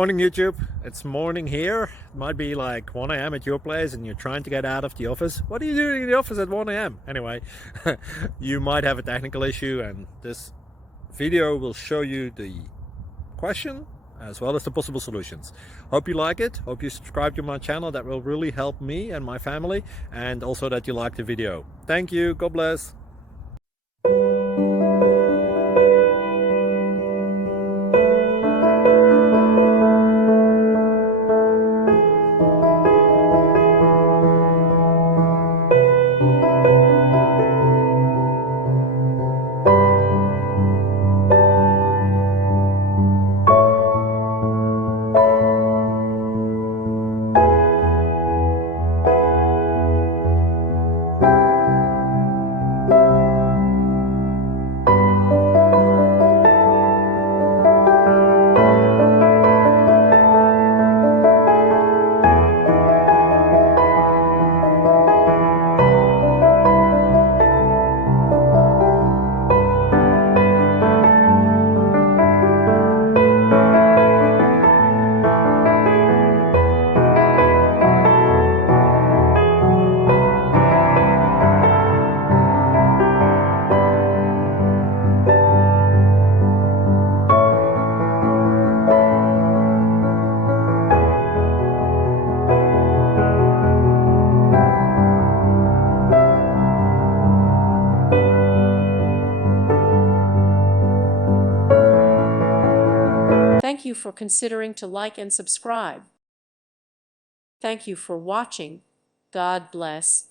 Morning YouTube, it's morning here. It might be like 1 a.m. at your place and you're trying to get out of the office. What are you doing in the office at 1 a.m.? Anyway, you might have a technical issue and this video will show you the question as well as the possible solutions. Hope you like it, hope you subscribe to my channel. That will really help me and my family, and also that you like the video. Thank you, God bless. Thank you for considering to like and subscribe. Thank you for watching. God bless.